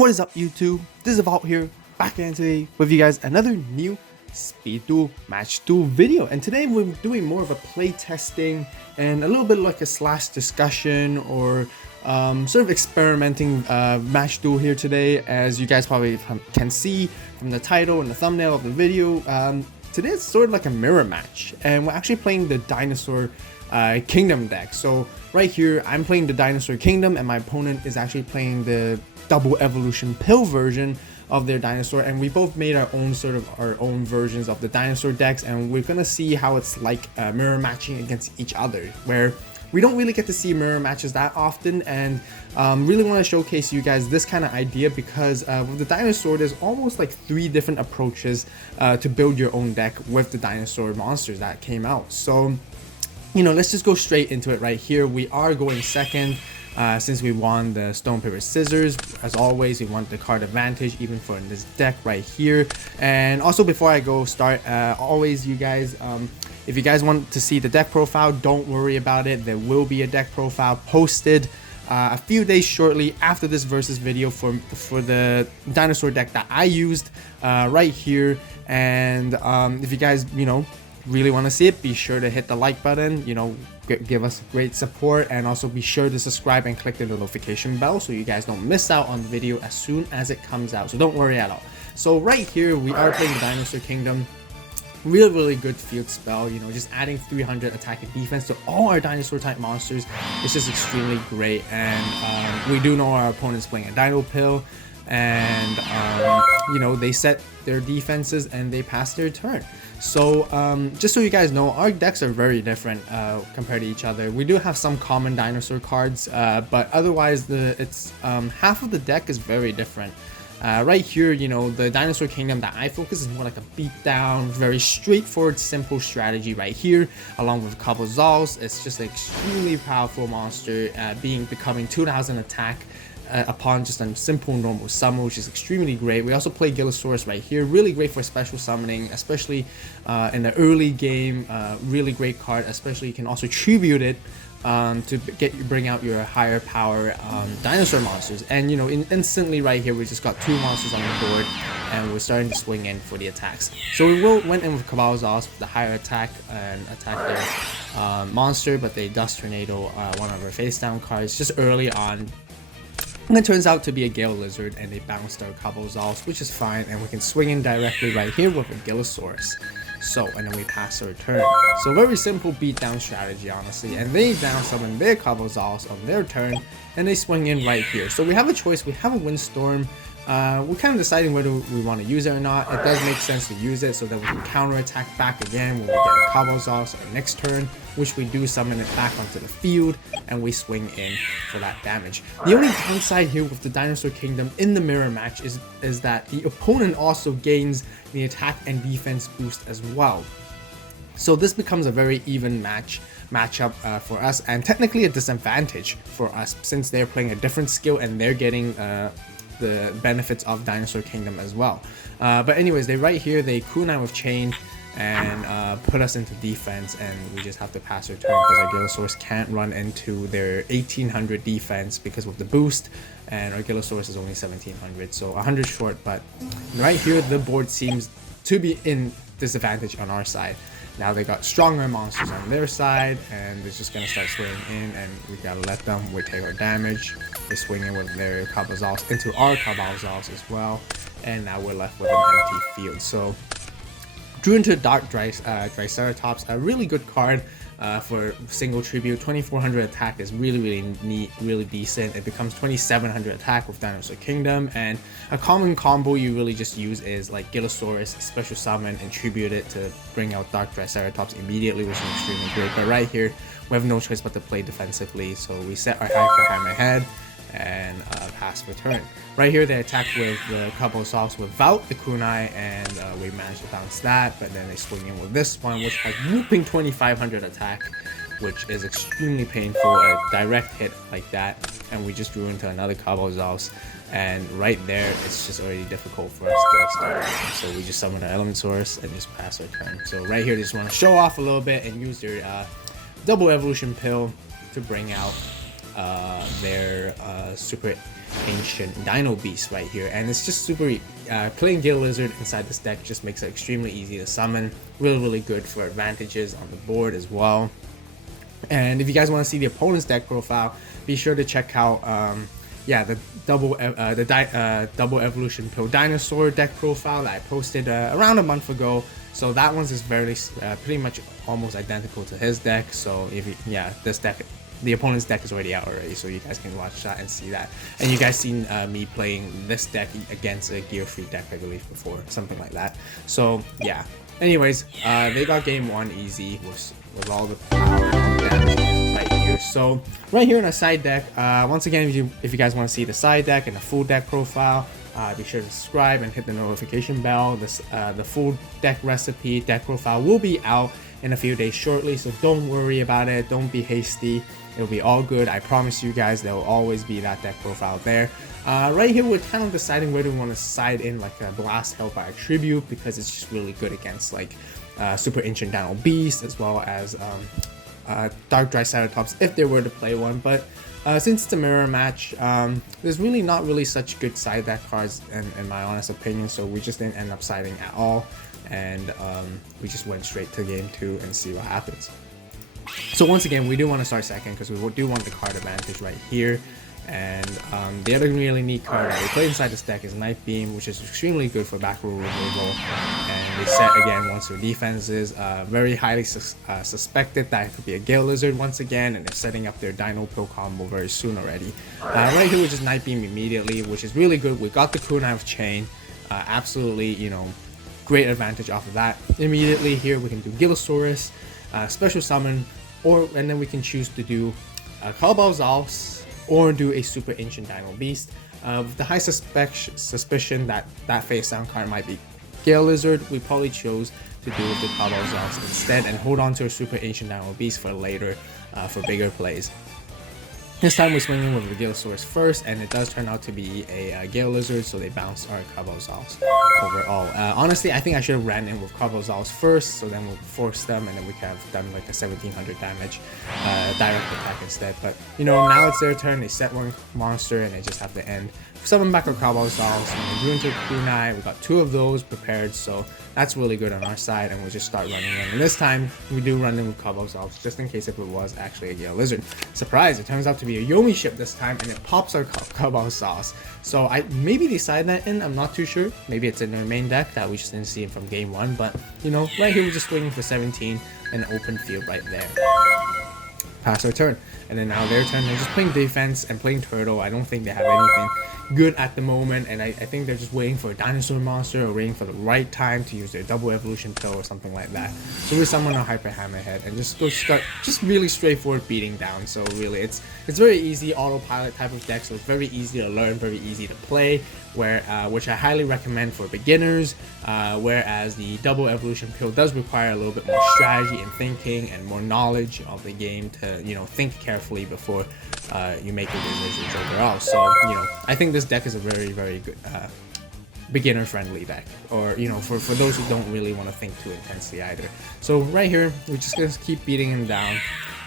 What is up, YouTube? This is AVAULT here, back again today with you guys another new Speed Duel Match Duel video. And today we're doing more of a play testing and a little bit like a slash discussion or sort of experimenting match duel here today. As you guys probably can see from the title and the thumbnail of the video, today it's sort of like a mirror match, and we're actually playing the Dinosaur Kingdom deck. So right here I'm playing the Dinosaur Kingdom and my opponent is actually playing the double evolution pill version of their dinosaur, and we both made our own versions of the dinosaur decks, and we're gonna see how it's like mirror matching against each other, where we don't really get to see mirror matches that often, and really want to showcase you guys this kind of idea because with the dinosaur there's almost like 3 different approaches to build your own deck with the dinosaur monsters that came out. So you know, let's just go straight into it right here. We are going second since we won the stone paper scissors. As always, we want the card advantage even for this deck right here. And also, before I go start, always you guys, if you guys want to see the deck profile, don't worry about it. There will be a deck profile posted a few days shortly after this versus video for the dinosaur deck that I used right here. And if you guys, you know, really want to see it, be sure to hit the like button, you know, give us great support, and also be sure to subscribe and click the notification bell so you guys don't miss out on the video as soon as it comes out. So don't worry at all. So right here we are playing the Dinosaur Kingdom. Really good field spell, you know, just adding 300 attack and defense to all our dinosaur type monsters. It's just extremely great. And we do know our opponent's playing a dino pill, and you know, they set their defenses and they pass their turn. So just so you guys know, our decks are very different compared to each other. We do have some common dinosaur cards, but otherwise it's half of the deck is very different. Right here, you know, the Dinosaur Kingdom that I focus is more like a beatdown, very straightforward, simple strategy right here, along with a couple of Zals. It's just an extremely powerful monster, becoming 2000 attack upon just a simple normal summon, which is extremely great. We also play Gilosaurus right here, really great for special summoning, especially in the early game. Really great card, especially you can also tribute it to bring out your higher power dinosaur monsters. And you know, instantly right here we just got 2 monsters on the board and we're starting to swing in for the attacks. So we went in with Cabalzos with the higher attack and attack their monster, but they Dust Tornado one of our face down cards just early on. And it turns out to be a Gale Lizard, and they bounced our Cabalzos, which is fine, and we can swing in directly right here with a Gilosaurus. So, and then we pass our turn. So very simple beatdown strategy, honestly. And they down summon their Cabalzos on their turn, and they swing in right here. So we have a choice. We have a Windstorm. We're kind of deciding whether we want to use it or not. It does make sense to use it so that we can counterattack back again when we get a Cabalzos our next turn, which we do summon it back onto the field, and we swing in for that damage. The only downside here with the Dinosaur Kingdom in the mirror match is that the opponent also gains the attack and defense boost as well. So this becomes a very even matchup for us, and technically a disadvantage for us since they're playing a different skill and they're getting the benefits of Dinosaur Kingdom as well. But anyways, right here they kunai with chain and put us into defense, and we just have to pass our turn because our Gilosaurus can't run into their 1800 defense because with the boost, and our Gilosaurus is only 1700, so 100 short. But right here the board seems to be in disadvantage on our side. Now they got stronger monsters on their side, and they're just gonna start swinging in, and we gotta let them. We take our damage. They swing in with their Cabalzos into our Cabalzos as well, and now we're left with an empty field. So drew into Dark Triceratops, a really good card for single tribute. 2400 attack is really neat, really decent. It becomes 2700 attack with Dinosaur Kingdom, and a common combo you really just use is like Gilosaurus, special summon, and tribute it to bring out Dark Triceratops immediately, which is extremely great. But right here we have no choice but to play defensively, so we set our Hyper Hammerhead and pass for turn. Right here they attack with the Cabalzos without the kunai, and we managed to bounce that, but then they swing in with this one, which has whooping 2500 attack, which is extremely painful, a direct hit like that, and we just drew into another Cabalzos, and right there it's just already difficult for us to start. So we just summon an Element Source and just pass our turn. So right here they just want to show off a little bit and use their double evolution pill to bring out their super ancient Dino Beast right here, and it's just super playing Gale Lizard inside this deck just makes it extremely easy to summon. Really good for advantages on the board as well. And if you guys want to see the opponent's deck profile, be sure to check out the double evolution pill Dinosaur deck profile that I posted around a month ago. So that one's is very pretty much almost identical to his deck. So if this deck, the opponent's deck is already out already, so you guys can watch that and see that. And you guys seen me playing this deck against a gear free deck, I believe, before, something like that. So yeah. Anyways, they got game 1 easy with all the power and damage right here. So right here in our side deck, once again, if you guys want to see the side deck and the full deck profile, be sure to subscribe and hit the notification bell. The full deck recipe, deck profile will be out in a few days shortly, so don't worry about it. Don't be hasty. It'll be all good. I promise you guys there will always be that deck profile there. Right here, we're kind of deciding whether we want to side in like a Blast Held by a Tribute, because it's just really good against like Super Ancient Dino Beast, as well as Dark Triceratops if they were to play one. But since it's a mirror match, there's really not such good side deck cards in my honest opinion, so we just didn't end up siding at all, and we just went straight to game 2 and see what happens. So once again, we do want to start second because we do want the card advantage right here. And the other really neat card that we play inside this deck is Night Beam, which is extremely good for back row removal. And they set again once your defenses. Very highly suspected that it could be a Gale Lizard once again, and they're setting up their Dino Pill combo very soon already. Right here we just Night Beam immediately, which is really good. We got the Kunai of Chain, absolutely, great advantage off of that. Immediately here we can do Gilosaurus, special summon, and then we can choose to do Kalbauzals, or do a Super Ancient Dino Beast. With the high suspicion that face down card might be Gale Lizard, we probably chose to do the Kalbauzals instead and hold on to a Super Ancient Dino Beast for later, for bigger plays. This time we're swinging with the Gilosaurus first, and it does turn out to be a Gale Lizard, so they bounce our Kalbauzals overall. Honestly, I think I should have ran in with Kalbauzals first, so then we'll force them, and then we could have done like a 1700 damage direct attack instead. But now it's their turn. They set one monster, and they just have to end. Summon back our Kalbauzals, and we drew into Kunai. We got 2 of those prepared, so that's really good on our side, and we just start running in. And this time we do run in with Kalbauzals, just in case if it was actually a Gale Lizard. Surprise! It turns out to be a Yomi ship this time, and it pops our Kalbauzals. So I maybe they side that in. I'm not too sure. Maybe it's in their main deck that we just didn't see it from game 1. But right here we're just swinging for 17 and an open field right there. Pass our turn, and then now their turn. They're just playing defense and playing turtle. I don't think they have anything good at the moment, and I think they're just waiting for a dinosaur monster or waiting for the right time to use their double evolution pill or something like that. So we summon a Hyper Hammerhead and just start really straightforward beating down. So really it's very easy autopilot type of deck, so it's very easy to learn, very easy to play, which I highly recommend for beginners, whereas the double evolution pill does require a little bit more strategy and thinking and more knowledge of the game to think carefully before you make your decisions overall. So I think this deck is a very good beginner friendly deck, or for those who don't really want to think too intensely either. So right here we're just gonna keep beating him down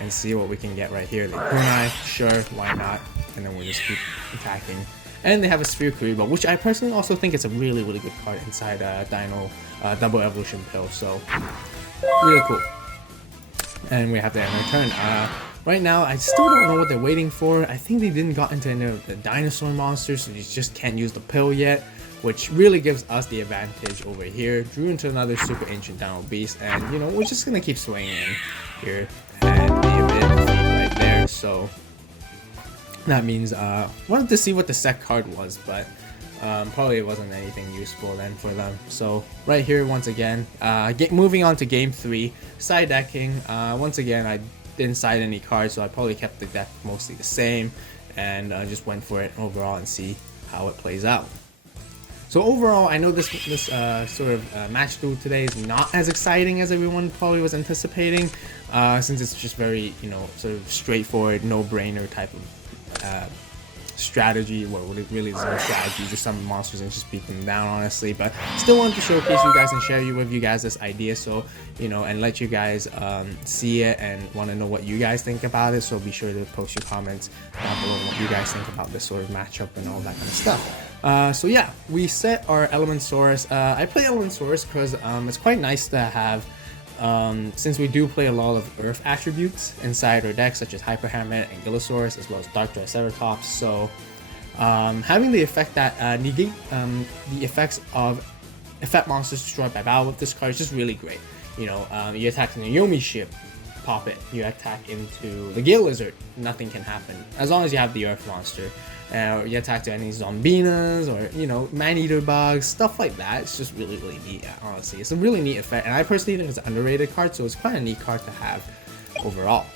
and see what we can get right here. The Kunai, sure, why not, and then we'll just keep attacking. And they have a Sphere Kuriboh, which I personally also think is a really good card inside Dino double evolution pill. So really cool. And we have to end our turn. Right now, I still don't know what they're waiting for. I think they didn't got into any of the dinosaur monsters, so you just can't use the pill yet, which really gives us the advantage over here. Drew into another Super Ancient Dino Beast, and we're just gonna keep swinging in here and be a bit defeat right there. So that means wanted to see what the set card was, but probably it wasn't anything useful then for them. So right here, once again, moving on to game 3, side decking. Once again, I didn't side any cards, so I probably kept the deck mostly the same, and just went for it overall and see how it plays out. So overall, I know this sort of match duel today is not as exciting as everyone probably was anticipating, since it's just very sort of straightforward, no-brainer type of strategy. Well, really there's no strategy, just summon monsters and just beat them down, honestly. But still wanted to showcase you guys and share with you guys this idea, so and let you guys see it and want to know what you guys think about it. So be sure to post your comments down below what you guys think about this sort of matchup and all that kind of stuff. So yeah, we set our Elementosaurus. I play Elementosaurus because it's quite nice to have, since we do play a lot of Earth attributes inside our deck, such as Hyper Hammer and Gilosaurus, as well as Dark Triceratops. So having the effect that negate the effects of effect monsters destroyed by battle with this card is just really great. You attack the Naomi ship, pop it. You attack into the Gale Lizard, nothing can happen as long as you have the Earth monster. You attack to any Zombinas or man-eater bugs, stuff like that. It's just really neat, honestly. It's a really neat effect, and I personally think it's an underrated card, so it's quite a neat card to have overall.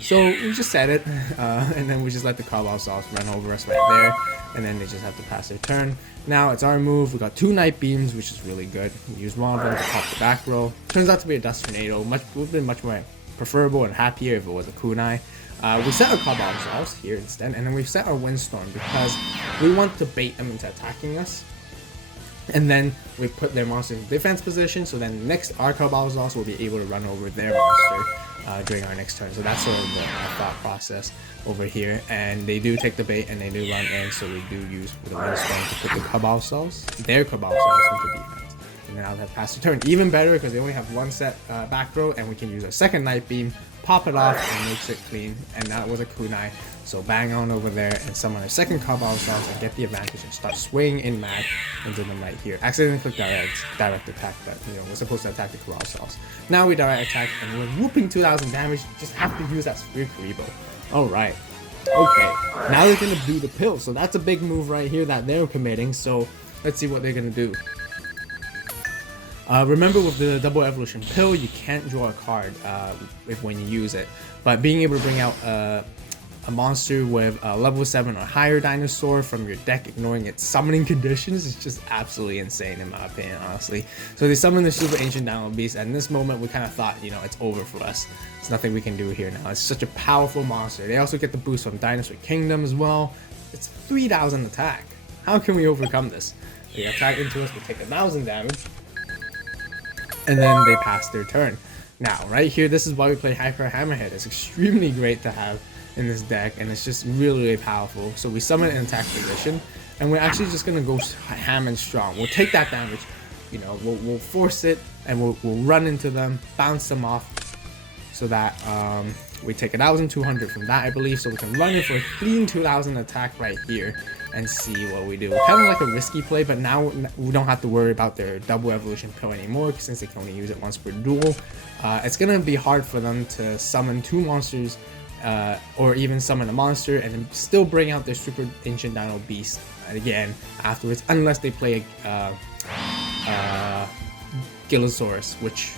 So we just set it, and then we just let the Cobalt run over us right there, and then they just have to pass their turn. Now it's our move. We got 2 Night Beams, which is really good. We use one of them to pop the back row. Turns out to be a Dust Tornado. Would have been much more preferable and happier if it was a Kunai. We set our Cobalt here instead, and then we set our Windstorm because we want to bait them into attacking us. And then we put their monster in defense position, so then next our Cobalt will be able to run over their monster during our next turn. So that's sort of the thought process over here. And they do take the bait and they do run in, so we do use the Windstorm to put the their Cobalt into defense. And now they have passed the turn. Even better because they only have 1 set back row, and we can use our second Night Beam, pop it off, and makes it clean. And that was a Kunai. So bang on over there and summon our second Cobalt and get the advantage and start swinging in mad into them right here. Accidentally click direct attack that we're supposed to attack the Colossals. Now we direct attack and we're whooping 2000 damage. Just have to use that Sphere Karibo. Alright. Okay. Now they're gonna do the pill. So that's a big move right here that they're committing. So let's see what they're gonna do. Remember, with the double evolution pill, you can't draw a card when you use it, but being able to bring out a monster with a level 7 or higher dinosaur from your deck, ignoring its summoning conditions, is just absolutely insane in my opinion, honestly. So they summon the Super Ancient Dino Beast, and in this moment we kind of thought, it's over for us. There's nothing we can do here now. It's such a powerful monster. They also get the boost from Dinosaur Kingdom as well. It's 3000 attack. How can we overcome this? They attack into us, we take 1000 damage. And then they pass their turn. Now, right here, this is why we play Hyper Hammerhead. It's extremely great to have in this deck, and it's just really powerful. So we summon an attack position, and we're actually just gonna go ham and strong. We'll take that damage, we'll force it, and we'll run into them, bounce them off, so that we take 1200 from that, I believe. So we can run in for a clean 2000 attack right here and see what we do. Kind of like a risky play, but now we don't have to worry about their double evolution pill anymore, since they can only use it once per duel. It's gonna be hard for them to summon 2 monsters, or even summon a monster and then still bring out their Super Ancient Dino Beast again afterwards, unless they play Gilosaurus, which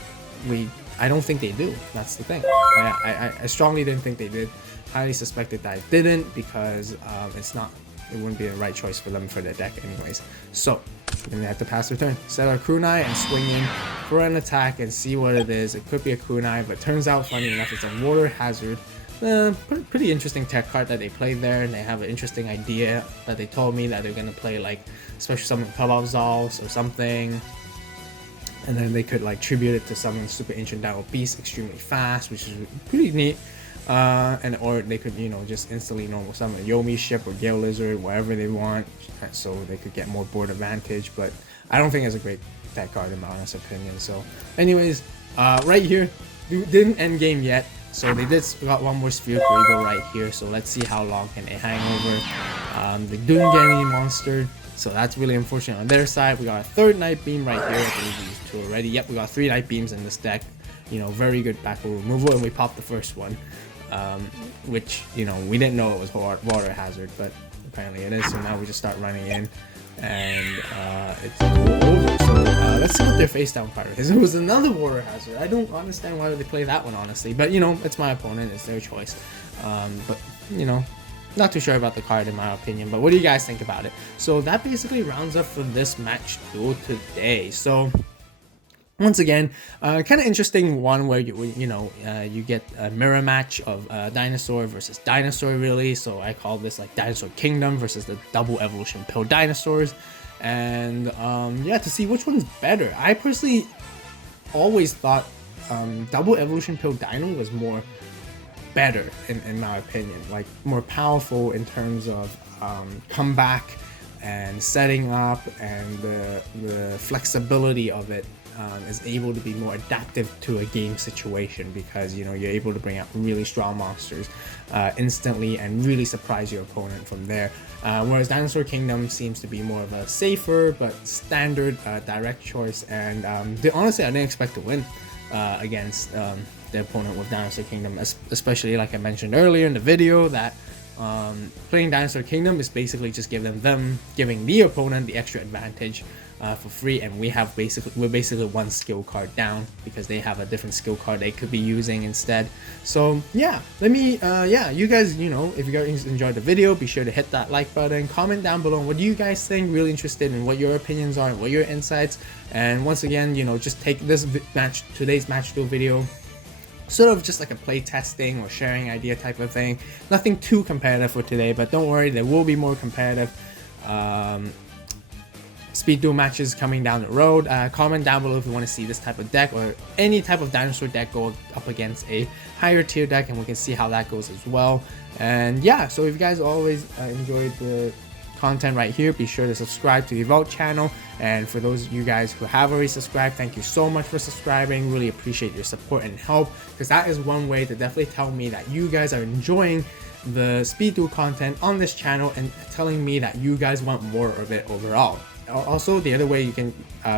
I don't think they do. That's the thing. I strongly didn't think they did. Highly suspected that it didn't, because it wouldn't be the right choice for them for their deck anyways. So then they have to pass their turn. Set our Kunai and swing in for an attack and see what it is. It could be a Kunai, but turns out, funny enough, it's a Water Hazard. Pretty interesting tech card that they played there, and they have an interesting idea that they told me that they're gonna play like special summon Cobalt or something, and then they could like tribute it to summon Super Ancient Dino Beast extremely fast, which is pretty neat. Or they could just instantly normal summon a Yomi ship or Gale Lizard, wherever they want, so they could get more board advantage. But I don't think it's a great tech card in my honest opinion. So anyways, right here, didn't end game yet. So they got one more Sphere Karibo right here. So let's see how long can they hang over. They didn't get any monster, so that's really unfortunate on their side. We got a 3rd Night Beam right here. I believe we used 2 already. Yep, we got 3 Night Beams in this deck. Very good back row removal, and we popped the first one, which we didn't know it was Water Hazard, but apparently it is. So now we just start running in, and it's over. So let's see what their face down card is. It was another Water Hazard. I don't understand why they play that one, honestly, but it's my opponent, it's their choice. But not too sure about the card in my opinion. But what do you guys think about it? So that basically rounds up for this match duel today. So once again, kind of interesting one where you get a mirror match of Dinosaur versus Dinosaur, really. So I call this like Dinosaur Kingdom versus the double evolution pill dinosaurs, and yeah, to see which one's better. I personally always thought double evolution pill dino was more better in my opinion, like more powerful in terms of comeback and setting up, and the flexibility of it is able to be more adaptive to a game situation, because you're able to bring out really strong monsters instantly and really surprise your opponent from there. Whereas Dinosaur Kingdom seems to be more of a safer but standard direct choice, and honestly, I didn't expect to win against the opponent with Dinosaur Kingdom, especially like I mentioned earlier in the video, that playing Dinosaur Kingdom is basically just giving the opponent the extra advantage for free, and we're basically one skill card down because they have a different skill card they could be using instead. So yeah, you guys, if you guys enjoyed the video, be sure to hit that like button, comment down below what do you guys think, really interested in what your opinions are and what your insights. And once again, just take today's match duel video sort of just like a play testing or sharing idea type of thing. Nothing too competitive for today, but don't worry, there will be more competitive speed duel matches coming down the road. Comment down below if you want to see this type of deck or any type of dinosaur deck go up against a higher tier deck, and we can see how that goes as well. And yeah, so if you guys always enjoyed the content right here, be sure to subscribe to the AVAULT channel. And for those of you guys who have already subscribed, thank you so much for subscribing. Really appreciate your support and help, because that is one way to definitely tell me that you guys are enjoying the speed duel content on this channel and telling me that you guys want more of it overall. Also, the other way you can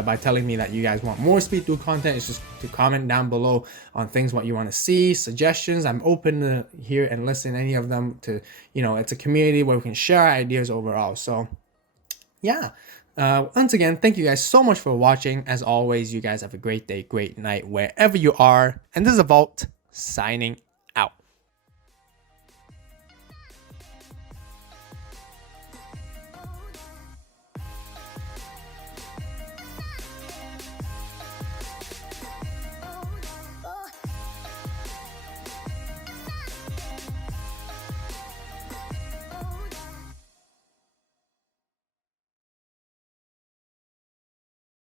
by telling me that you guys want more speed duel content is just to comment down below on things what you want to see, suggestions. I'm open to hear and listen any of them. To it's a community where we can share ideas overall. So yeah, once again, thank you guys so much for watching. As always, you guys have a great day, great night wherever you are, and this is AVAULT signing